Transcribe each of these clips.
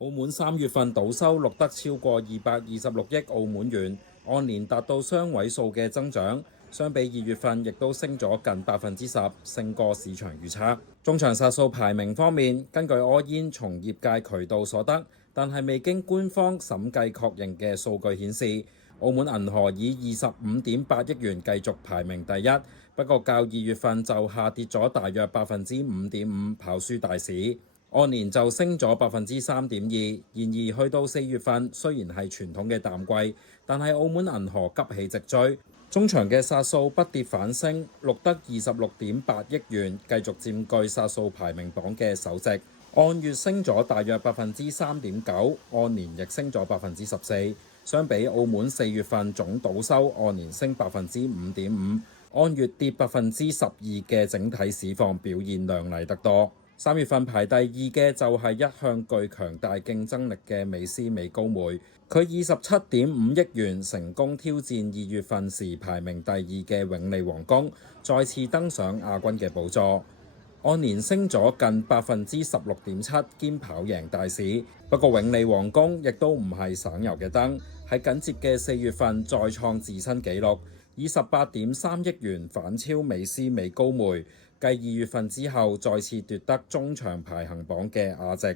澳門3月份賭收錄得超過226億澳門元，按年達到雙位數嘅增長，相比2月份亦都升咗近10%，勝過市場預測。中場殺數排名方面，根據柯煙從業界渠道所得，但係未經官方審計確認嘅數據顯示，澳門銀河以25.8億元繼續排名第一，不過較2月份就下跌咗大約5.5%，跑輸大市。按年就升咗3.2%，然而去到4月份，雖然係傳統嘅淡季，但係澳門銀河急起直追，中場嘅殺數不跌反升，錄得26.8億元，繼續佔據殺數排名榜嘅首席。按月升咗大約3.9%，按年亦升咗14%。相比澳門4月份總賭收按年升5.5%，按月跌12%嘅整體市況表現亮麗得多。3月份排第二嘅就係一向具強大競爭力嘅美斯美高梅，佢27.5億元成功挑戰2月份時排名第二嘅永利皇宮，再次登上亞軍嘅寶座，按年升咗近16.7%，兼跑贏大市。不過永利皇宮亦都唔係省油嘅燈，喺緊接嘅4月份再創自身紀錄，以18.3億元反超美斯美高梅。繼2月份之後，再次奪得中場排行榜嘅亞席，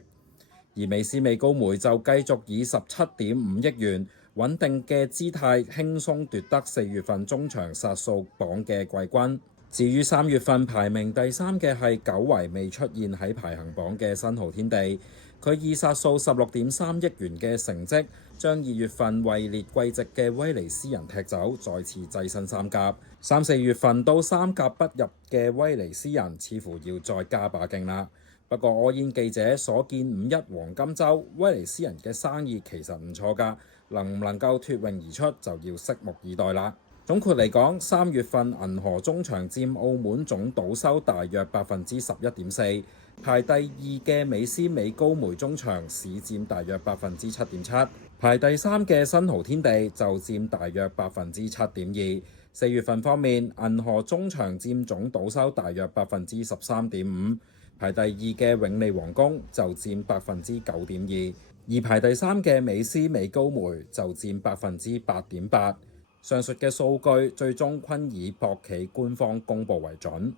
而美斯美高梅就繼續以17.5億元穩定嘅姿態，輕鬆奪得4月份中場殺數榜嘅季軍。至於3月份排名第三嘅係久違未出現喺排行榜嘅新濠天地，佢以殺數16.3億元嘅成績，將2月份位列季席嘅威尼斯人踢走，再次躋身三甲。3、4月份到三甲不入嘅威尼斯人，似乎要再加把勁啦。不過柯煙記者所見5·1黃金週，威尼斯人嘅生意其實唔錯㗎，能唔能夠脫穎而出，就要拭目以待啦。總括嚟講，3月份銀河中場佔澳門總賭收大約11.4%，排第二嘅美斯美高梅中場市佔大約7.7%，排第三嘅新濠天地就佔大約7.2%。4月份方面，銀河中場佔總賭收大約13.5%，排第二嘅永利皇宮就佔9.2%，而排第三嘅美斯美高梅就佔8.8%。上述嘅數據最終均以博企官方公佈為準。